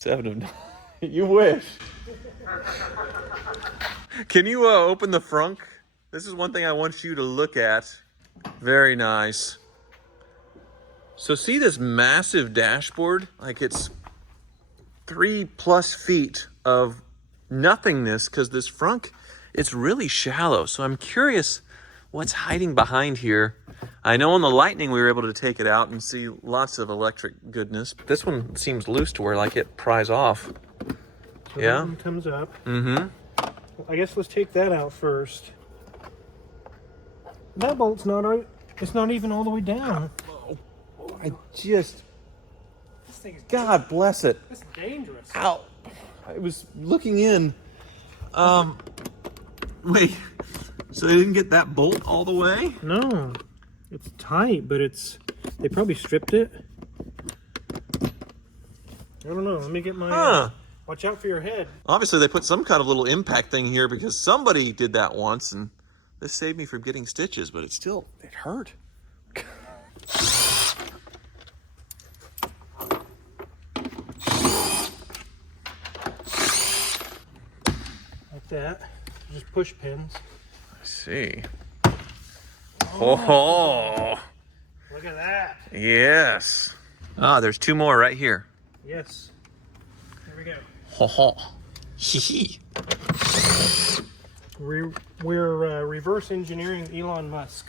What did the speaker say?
7 of 9. You wish. Can you open the frunk? This is one thing I want you to look at. Very nice. So see this massive dashboard? Like it's 3+ feet of nothingness because this frunk, it's really shallow. So I'm curious what's hiding behind here. I know on the Lightning we were able to take it out and see lots of electric goodness. This one seems loose to where like it pries off. So Yeah. that one comes up. Mm-hmm. I guess let's take that out first. That bolt's not out. It's not even all the way down. I just, This thing is God bless it. It's dangerous. Ow. I was looking in. Wait, so they didn't get that bolt all the way? No, it's tight, but they probably stripped it. I don't know. Let me get my. Watch out for your head. Obviously, they put some kind of little impact thing here because somebody did that once, and this saved me from getting stitches, but it hurt. Like that. Just push pins. I see. Oh. Look at that. Yes. Ah, there's 2 more right here. Yes. Here we go. Ho ho. Hee hee. We're reverse engineering Elon Musk.